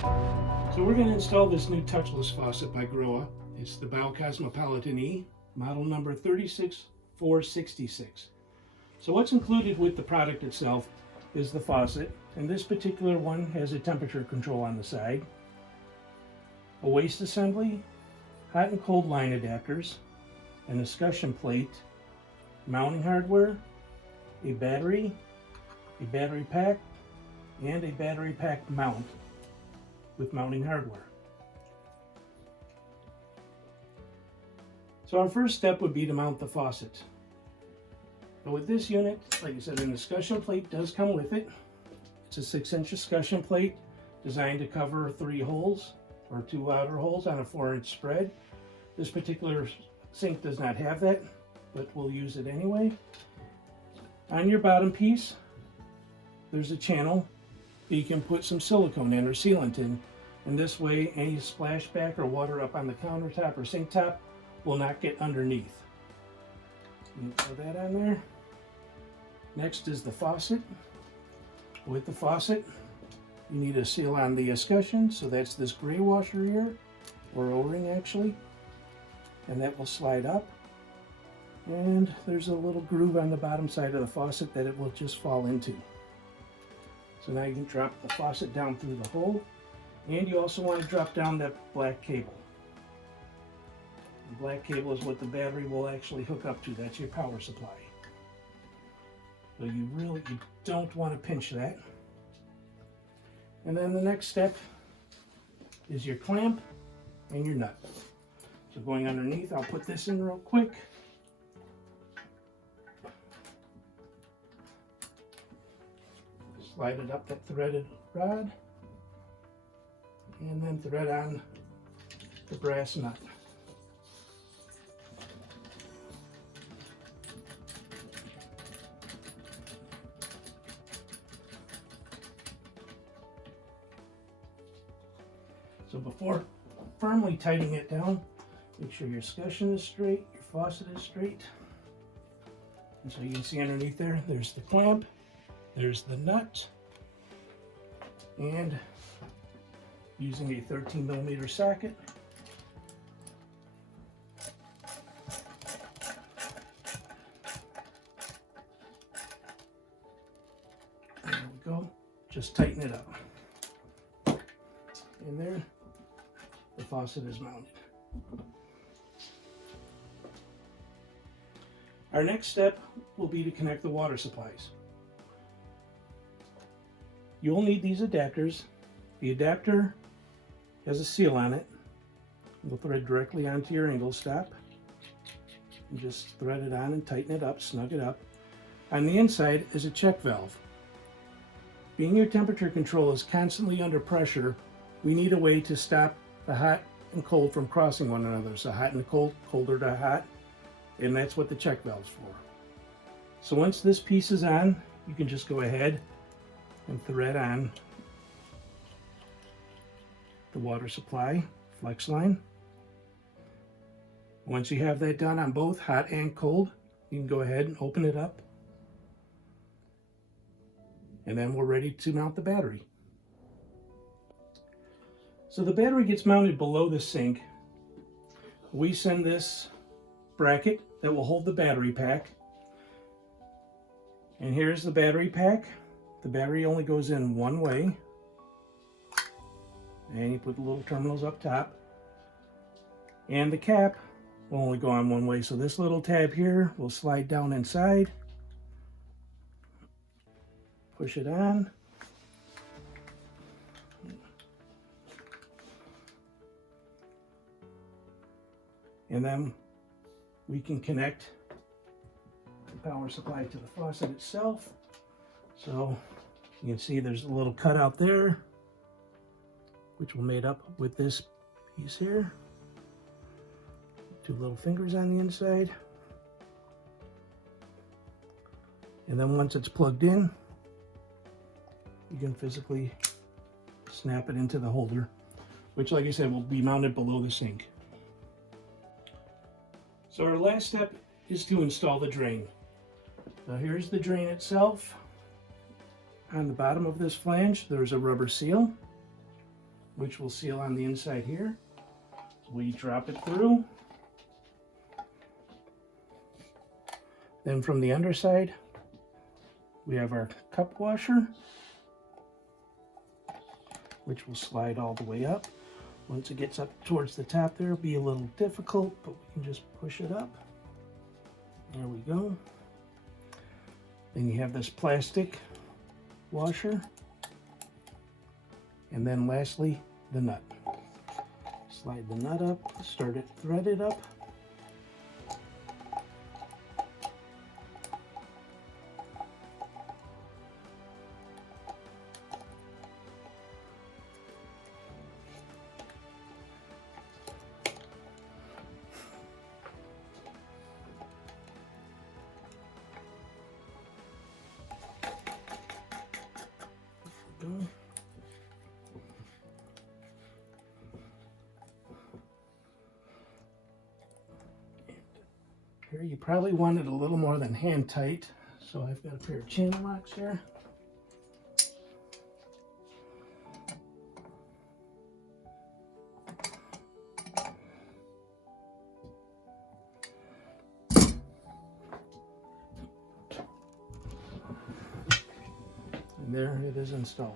So we're going to install this new touchless faucet by Groa. It's the Cosmopolitan E, model number 36466. So what's included with the product itself is the faucet, and this particular one has a temperature control on the side, a waste assembly, hot and cold line adapters, an escutcheon plate, mounting hardware, a battery pack, and a battery pack mount with mounting hardware. So our first step would be to mount the faucet. But with this unit, like I said, an escutcheon plate does come with it. It's a 6-inch escutcheon plate designed to cover 3 holes or 2 outer holes on a 4-inch spread. This particular sink does not have that, but we'll use it anyway. On your bottom piece, there's a channel that you can put some silicone in or sealant in, and this way any splashback or water up on the countertop or sink top will not get underneath. You throw that on there. Next is the faucet. With the faucet, you need a seal on the escutcheon, so that's this gray washer here, or O-ring actually, and that will slide up. And there's a little groove on the bottom side of the faucet that it will just fall into. So now you can drop the faucet down through the hole, and you also want to drop down that black cable. The black cable is what the battery will actually hook up to. That's your power supply. So you don't want to pinch that. And then the next step is your clamp and your nut. So going underneath, I'll put this in real quick. Slide it up that threaded rod, and then thread on the brass nut. So before firmly tightening it down, make sure your escutcheon is straight, your faucet is straight. And so you can see underneath there, there's the clamp, there's the nut, and using a 13mm socket, there we go, just tighten it up. And there, the faucet is mounted. Our next step will be to connect the water supplies. You'll need these adapters. The adapter has a seal on it. You'll thread directly onto your angle stop. You just thread it on and tighten it up, snug it up. On the inside is a check valve. Being your temperature control is constantly under pressure, we need a way to stop the hot and cold from crossing one another. So hot and cold, colder to hot, and that's what the check valve's for. So once this piece is on, you can just go ahead and thread on the water supply flex line. Once you have that done on both hot and cold, you can go ahead and open it up, and then we're ready to mount the battery. So the battery gets mounted below the sink. We send this bracket that will hold the battery pack, and here's the battery pack. The battery only goes in one way, and you put the little terminals up top, and the cap will only go on one way. So this little tab here will slide down inside, push it on, and then we can connect the power supply to the faucet itself. So you can see there's a little cutout there, which will mate up with this piece here. 2 little fingers on the inside. And then once it's plugged in, you can physically snap it into the holder, which, like I said, will be mounted below the sink. So our last step is to install the drain. So here's the drain itself. On the bottom of this flange, there's a rubber seal. which will seal on the inside here. So we drop it through. Then from the underside, we have our cup washer, which will slide all the way up. Once it gets up towards the top there, it'll be a little difficult, but we can just push it up. There we go. Then you have this plastic washer. And then lastly, the nut. Slide the nut up, start it threaded up. Go. Here you probably want it a little more than hand tight, so I've got a pair of channel locks here. And there it is installed.